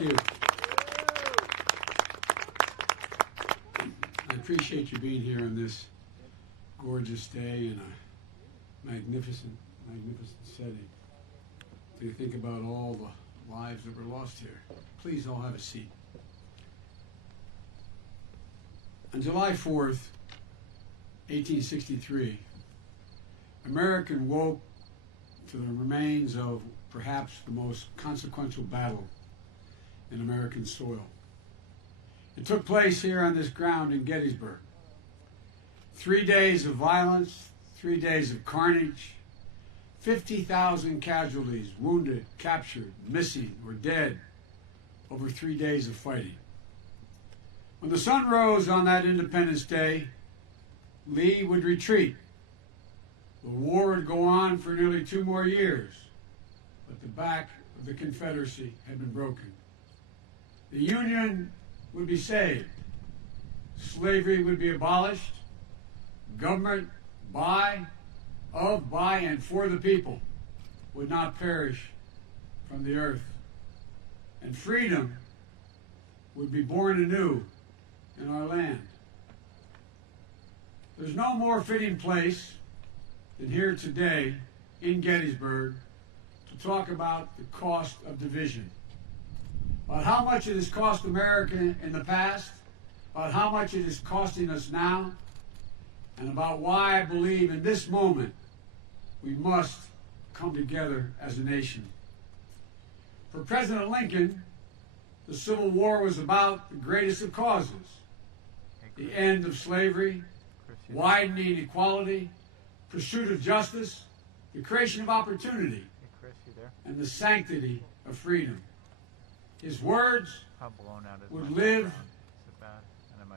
Thank you. I appreciate you being here on this gorgeous day in a magnificent setting to think about all the lives that were lost here. Please all have a seat. On July 4th, 1863, America woke to the remains of perhaps the most consequential battle in American soil. It took place here on this ground in Gettysburg. 3 days of violence, 3 days of carnage, 50,000 casualties, wounded, captured, missing, or dead over 3 days of fighting. When the sun rose on that Independence Day, Lee would retreat. The war would go on for nearly 2 more years, but the back of the Confederacy had been broken. The Union would be saved. Slavery would be abolished. Government by, and for the people would not perish from the earth. And freedom would be born anew in our land. There's no more fitting place than here today in Gettysburg to talk about the cost of division, about how much it has cost America in the past, about how much it is costing us now, and about why I believe in this moment we must come together as a nation. For President Lincoln, the Civil War was about the greatest of causes: the end of slavery, widening equality, pursuit of justice, the creation of opportunity, and the sanctity of freedom. His words would live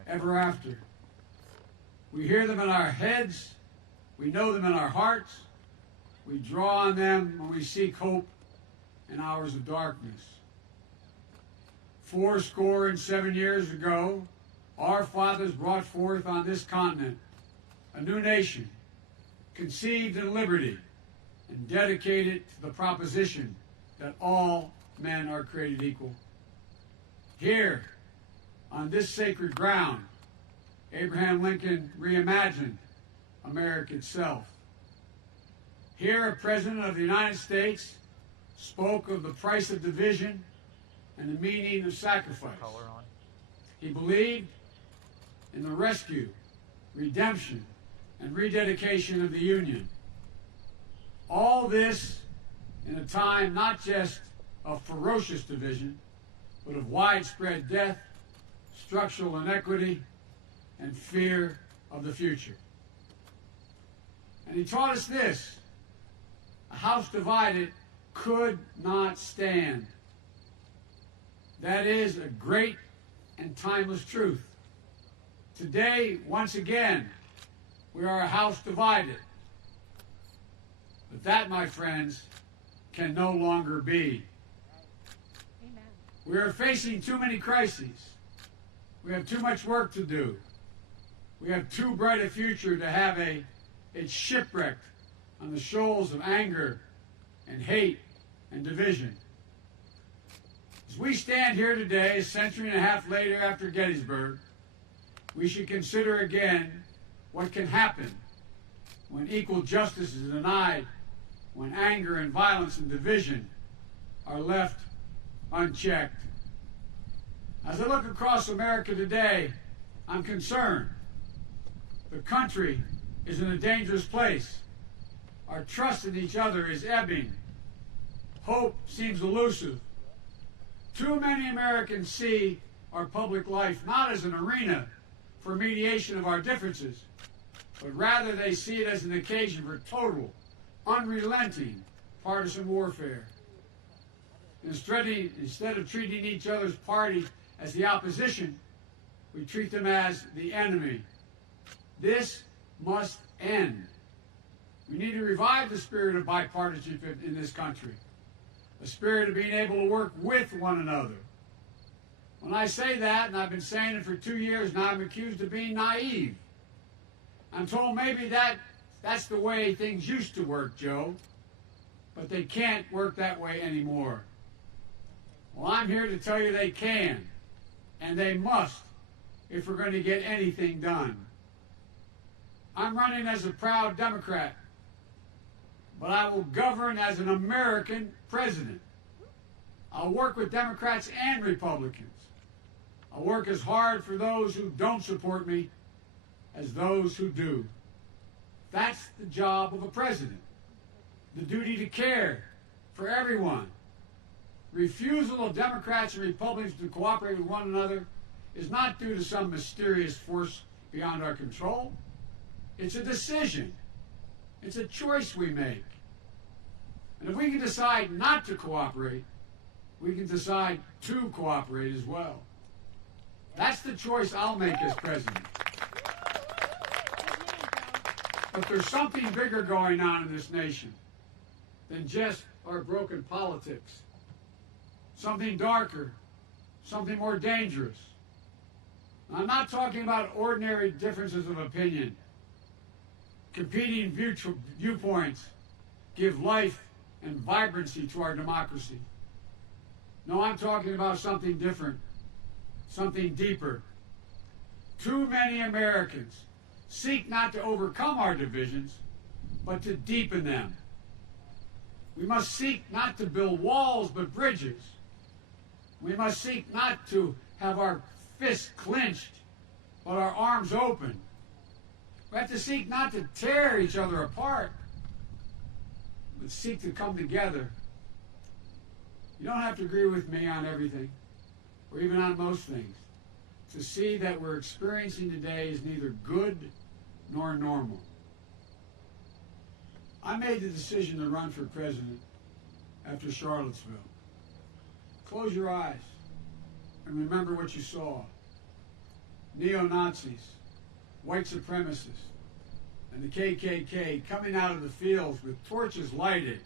ever after. We hear them in our heads, we know them in our hearts, we draw on them when we seek hope in hours of darkness. 77 years ago, our fathers brought forth on this continent a new nation, conceived in liberty and dedicated to the proposition that all men are created equal. Here, on this sacred ground, Abraham Lincoln reimagined America itself. Here, a President of the United States spoke of the price of division and the meaning of sacrifice. He believed in the rescue, redemption, and rededication of the Union. All this in a time not just of ferocious division, but of widespread death, structural inequity, and fear of the future. And he taught us this: a house divided could not stand. That is a great and timeless truth. Today, once again, we are a house divided. But that, my friends, can no longer be. Amen. We are facing too many crises. We have too much work to do. We have too bright a future to have it shipwrecked on the shoals of anger and hate and division. As we stand here today, a century and a half later after Gettysburg, we should consider again what can happen when equal justice is denied, when anger and violence and division are left unchecked. As I look across America today, I'm concerned. The country is in a dangerous place. Our trust in each other is ebbing. Hope seems elusive. Too many Americans see our public life not as an arena for mediation of our differences, but rather they see it as an occasion for total, unrelenting partisan warfare. Instead of treating each other's party as the opposition, we treat them as the enemy. This must end. We need to revive the spirit of bipartisanship in this country, a spirit of being able to work with one another. When I say that, and I've been saying it for 2 years now, I'm accused of being naive. I'm told maybe that's the way things used to work, Joe, but they can't work that way anymore. Well, I'm here to tell you they can, and they must, if we're going to get anything done. I'm running as a proud Democrat, but I will govern as an American president. I'll work with Democrats and Republicans. I'll work as hard for those who don't support me as those who do. That's the job of a president. The duty to care for everyone. Refusal of Democrats and Republicans to cooperate with one another is not due to some mysterious force beyond our control. It's a decision. It's a choice we make. And if we can decide not to cooperate, we can decide to cooperate as well. That's the choice I'll make as president. But there's something bigger going on in this nation than just our broken politics. Something darker, something more dangerous. I'm not talking about ordinary differences of opinion. Competing viewpoints give life and vibrancy to our democracy. No, I'm talking about something different, something deeper. Too many Americans seek not to overcome our divisions, but to deepen them. We must seek not to build walls, but bridges. We must seek not to have our fists clenched, but our arms open. We have to seek not to tear each other apart, but seek to come together. You don't have to agree with me on everything, or even on most things, to see that we're experiencing today is neither good nor normal. I made the decision to run for president after Charlottesville. Close your eyes and remember what you saw. Neo-Nazis, white supremacists, and the KKK coming out of the fields with torches lighted,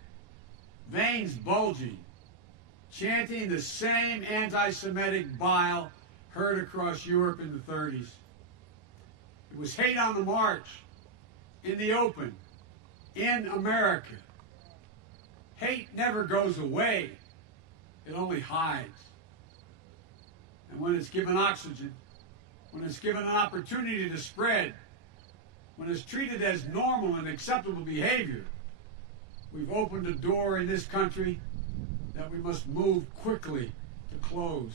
veins bulging, chanting the same anti-Semitic bile heard across Europe in the 30s. It was hate on the march, in the open, in America. Hate never goes away. It only hides. And when it's given oxygen, when it's given an opportunity to spread, when it's treated as normal and acceptable behavior, we've opened a door in this country that we must move quickly to close.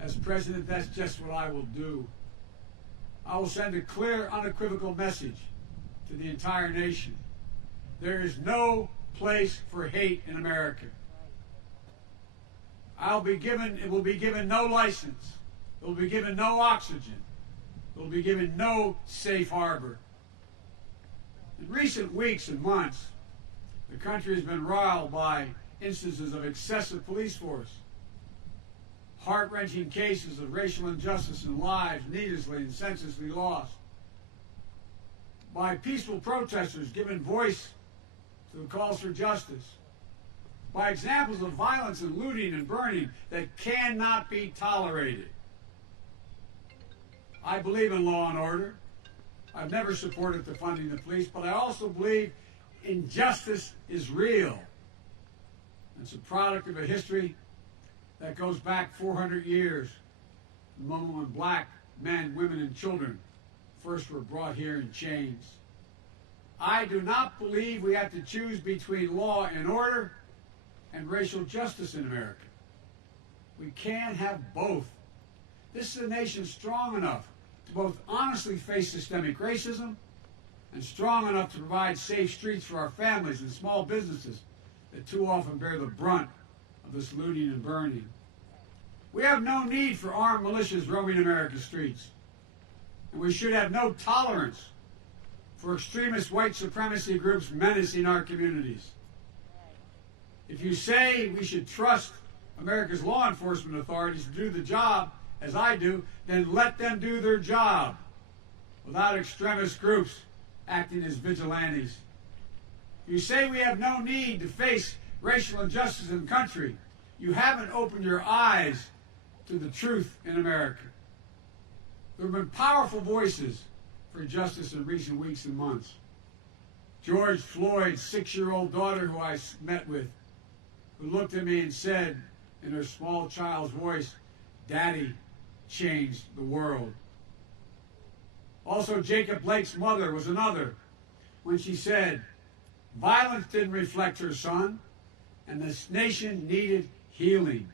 As president, that's just what I will do. I will send a clear, unequivocal message to the entire nation. There is no place for hate in America. It will be given no license. It will be given no oxygen. It will be given no safe harbor. In recent weeks and months, the country has been riled by instances of excessive police force, heart-wrenching cases of racial injustice and lives needlessly and senselessly lost, by peaceful protesters giving voice to the calls for justice, by examples of violence and looting and burning that cannot be tolerated. I believe in law and order. I've never supported defunding the police, but I also believe injustice is real. It's a product of a history that goes back 400 years, the moment when black men, women, and children first were brought here in chains. I do not believe we have to choose between law and order and racial justice in America. We can have both. This is a nation strong enough to both honestly face systemic racism and strong enough to provide safe streets for our families and small businesses that too often bear the brunt of this looting and burning. We have no need for armed militias roaming America's streets, and we should have no tolerance for extremist white supremacy groups menacing our communities. If you say we should trust America's law enforcement authorities to do the job, as I do, then let them do their job without extremist groups acting as vigilantes. If you say we have no need to face racial injustice in the country, you haven't opened your eyes to the truth in America. There have been powerful voices for justice in recent weeks and months. George Floyd's 6-year-old daughter, who I met with, who looked at me and said, in her small child's voice, "Daddy changed the world." Also, Jacob Blake's mother was another when she said, "Violence didn't reflect her son, and this nation needed healing."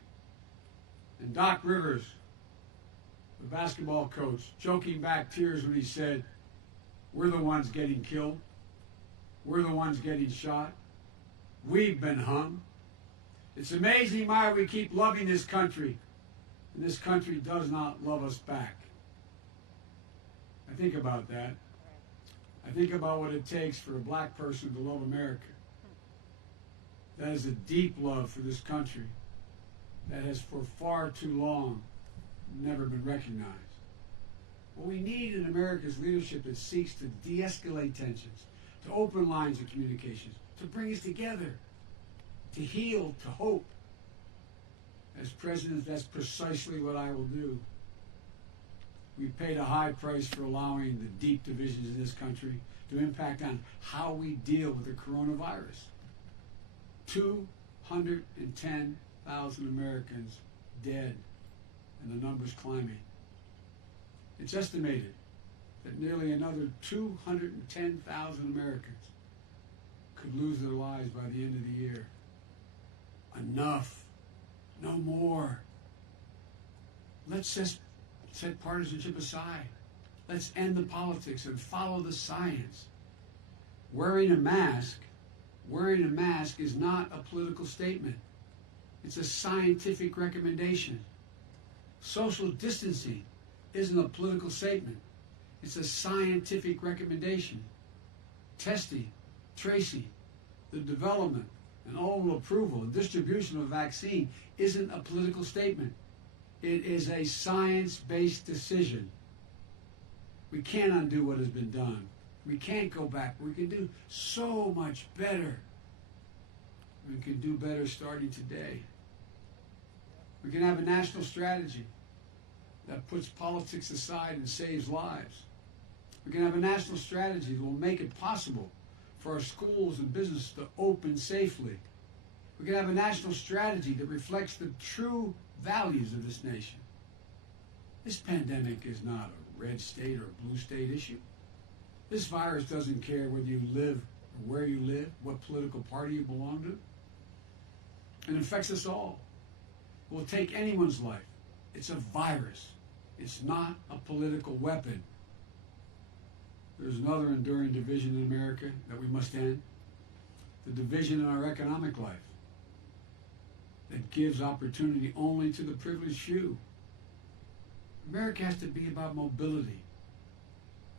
And Doc Rivers, the basketball coach, choking back tears when he said, "We're the ones getting killed. We're the ones getting shot. We've been hung. It's amazing why we keep loving this country, and this country does not love us back." I think about that. I think about what it takes for a black person to love America. That is a deep love for this country that has for far too long never been recognized. What we need in America's leadership that seeks to de-escalate tensions, to open lines of communications, to bring us together, to heal, to hope. As president, that's precisely what I will do. We've paid a high price for allowing the deep divisions in this country to impact on how we deal with the coronavirus. 210,000 Americans dead, and the number's climbing. It's estimated that nearly another 210,000 Americans could lose their lives by the end of the year. Enough. No more. Let's just set partisanship aside. Let's end the politics and follow the science. Wearing a mask is not a political statement. It's a scientific recommendation. Social distancing isn't a political statement. It's a scientific recommendation. Testing, tracing, the development and all approval and distribution of a vaccine isn't a political statement. It is a science-based decision. We can't undo what has been done. We can't go back. We can do so much better. We can do better starting today. We can have a national strategy that puts politics aside and saves lives. We can have a national strategy that will make it possible for our schools and businesses to open safely. We can have a national strategy that reflects the true values of this nation. This pandemic is not a red state or a blue state issue. This virus doesn't care whether you live or where you live, what political party you belong to. It affects us all. It will take anyone's life. It's a virus. It's not a political weapon. There's another enduring division in America that we must end. The division in our economic life that gives opportunity only to the privileged few. America has to be about mobility.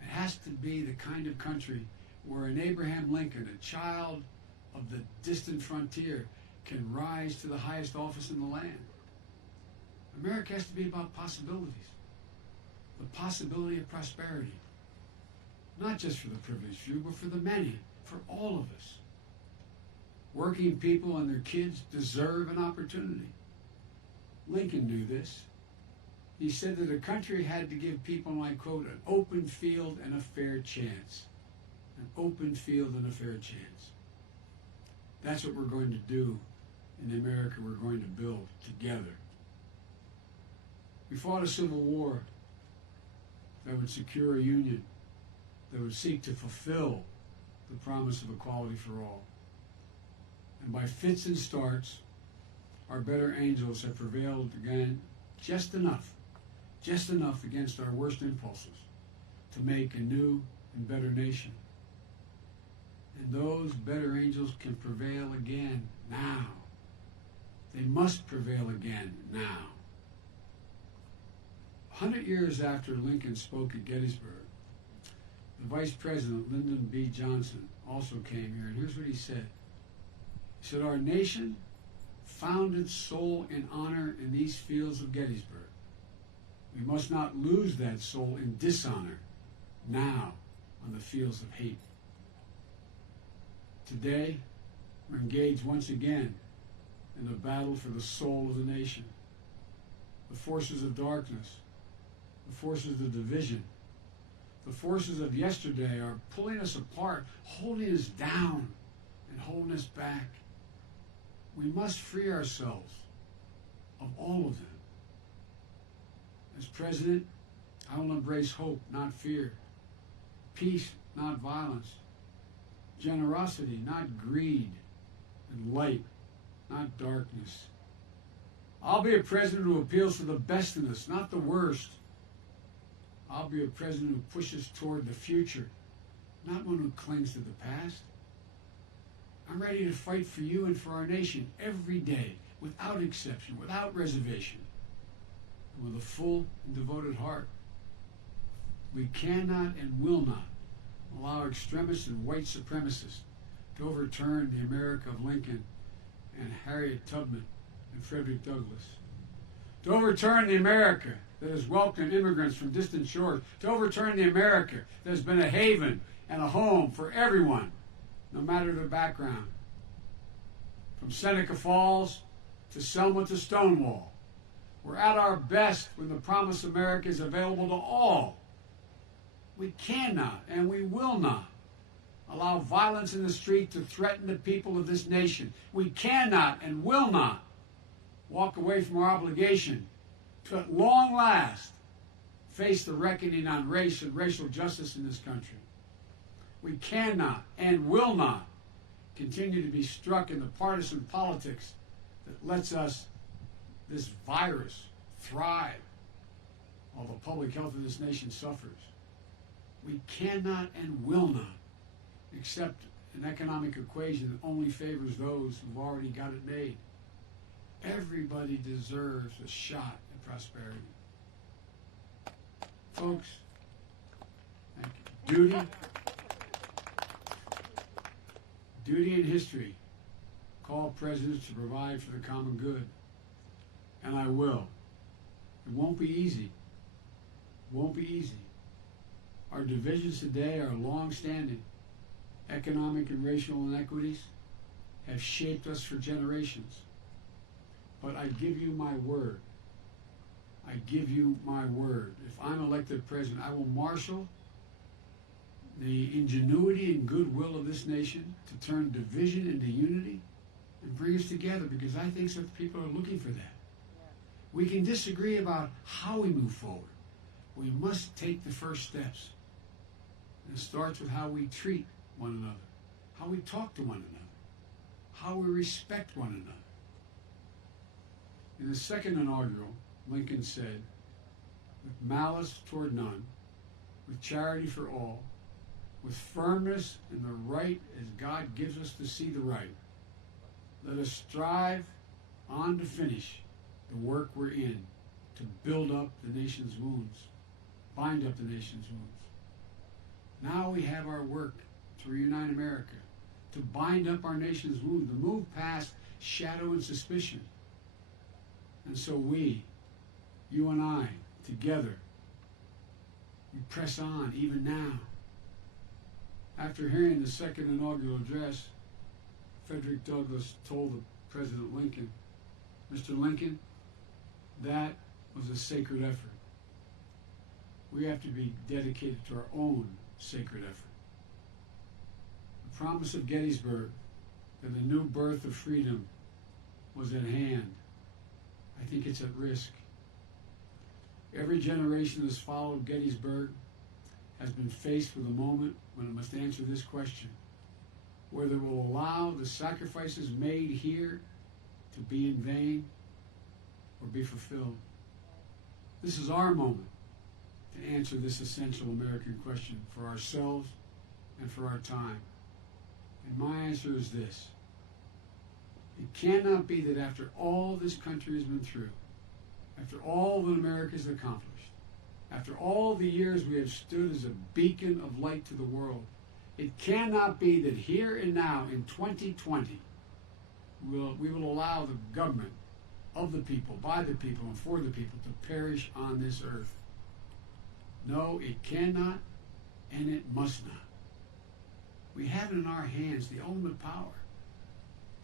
It has to be the kind of country where an Abraham Lincoln, a child of the distant frontier, can rise to the highest office in the land. America has to be about possibilities. The possibility of prosperity. Not just for the privileged few, but for the many, for all of us. Working people and their kids deserve an opportunity. Lincoln knew this. He said that a country had to give people, and I quote, an open field and a fair chance. An open field and a fair chance. That's what we're going to do in the America we're going to build together. We fought a civil war that would secure a union, that would seek to fulfill the promise of equality for all. And by fits and starts, our better angels have prevailed again just enough against our worst impulses to make a new and better nation. And those better angels can prevail again now. They must prevail again now. 100 years after Lincoln spoke at Gettysburg, the Vice President, Lyndon B. Johnson, also came here, and here's what he said. He said, "Our nation found its soul and honor in these fields of Gettysburg. We must not lose that soul in dishonor now on the fields of hate." Today, we're engaged once again in a battle for the soul of the nation. The forces of darkness, the forces of division, the forces of yesterday are pulling us apart, holding us down, and holding us back. We must free ourselves of all of them. As president, I will embrace hope, not fear, peace, not violence, generosity, not greed, and light, not darkness. I'll be a president who appeals to the best in us, not the worst. I'll be a president who pushes toward the future, not one who clings to the past. I'm ready to fight for you and for our nation every day, without exception, without reservation, and with a full and devoted heart. We cannot and will not allow extremists and white supremacists to overturn the America of Lincoln and Harriet Tubman and Frederick Douglass, to overturn the America that has welcomed immigrants from distant shores, to overturn the America that has been a haven and a home for everyone, no matter their background. From Seneca Falls to Selma to Stonewall, we're at our best when the promised America is available to all. We cannot and we will not allow violence in the street to threaten the people of this nation. We cannot and will not walk away from our obligation to, at long last, face the reckoning on race and racial justice in this country. We cannot and will not continue to be struck in the partisan politics that lets us, this virus, thrive while the public health of this nation suffers. We cannot and will not accept an economic equation that only favors those who've already got it made. Everybody deserves a shot at prosperity. Folks, thank you. Duty and history call presidents to provide for the common good. And I will. It won't be easy. It won't be easy. Our divisions today are long-standing. Economic and racial inequities have shaped us for generations. But I give you my word. I give you my word. If I'm elected president, I will marshal the ingenuity and goodwill of this nation to turn division into unity and bring us together, because I think that people are looking for that. Yeah. We can disagree about how we move forward. We must take the first steps. And it starts with how we treat one another, how we talk to one another, how we respect one another. In the second inaugural, Lincoln said, with malice toward none, with charity for all, with firmness in the right as God gives us to see the right, let us strive on to finish the work we're in, to build up the nation's wounds, bind up the nation's wounds. Now we have our work to reunite America, to bind up our nation's wounds, to move past shadow and suspicion. And so we, you and I, together, we press on even now. After hearing the second inaugural address, Frederick Douglass told President Lincoln, Mr. Lincoln, that was a sacred effort. We have to be dedicated to our own sacred effort. The promise of Gettysburg that a new birth of freedom was at hand. I think it's at risk. Every generation that has followed Gettysburg has been faced with a moment when it must answer this question: whether it will allow the sacrifices made here to be in vain or be fulfilled. This is our moment to answer this essential American question for ourselves and for our time. And my answer is this: it cannot be that after all this country has been through, after all that America has accomplished, after all the years we have stood as a beacon of light to the world, it cannot be that here and now in 2020 we will allow the government of the people, by the people, and for the people to perish on this earth. No, it cannot, and it must not. We have in our hands the ultimate power,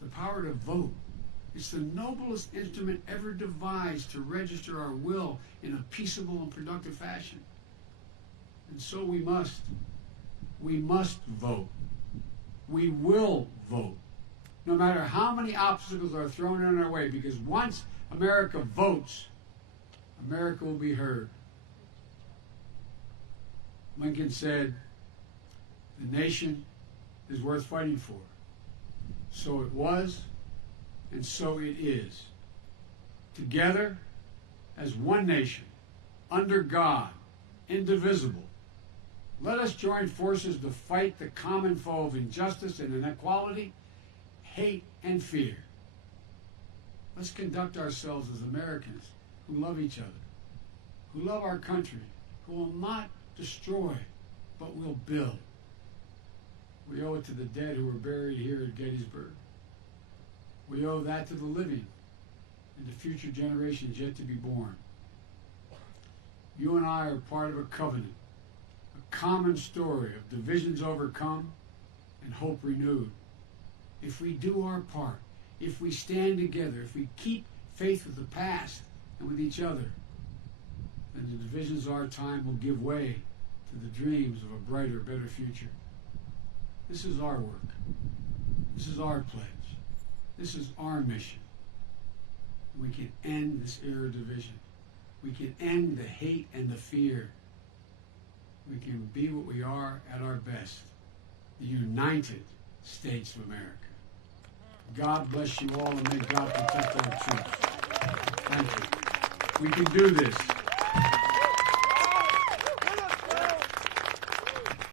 the power to vote. It's the noblest instrument ever devised to register our will in a peaceable and productive fashion. And so we must vote. We will vote, no matter how many obstacles are thrown in our way, because once America votes, America will be heard. Lincoln said, the nation is worth fighting for. So it was, and so it is. Together, as one nation, under God, indivisible, let us join forces to fight the common foe of injustice and inequality, hate and fear. Let's conduct ourselves as Americans who love each other, who love our country, who will not destroy, but will build. We owe it to the dead who were buried here at Gettysburg. We owe that to the living and to future generations yet to be born. You and I are part of a covenant, a common story of divisions overcome and hope renewed. If we do our part, if we stand together, if we keep faith with the past and with each other, then the divisions of our time will give way to the dreams of a brighter, better future. This is our work. This is our pledge. This is our mission. We can end this era of division. We can end the hate and the fear. We can be what we are at our best, the United States of America. God bless you all, and may God protect our troops. Thank you. We can do this.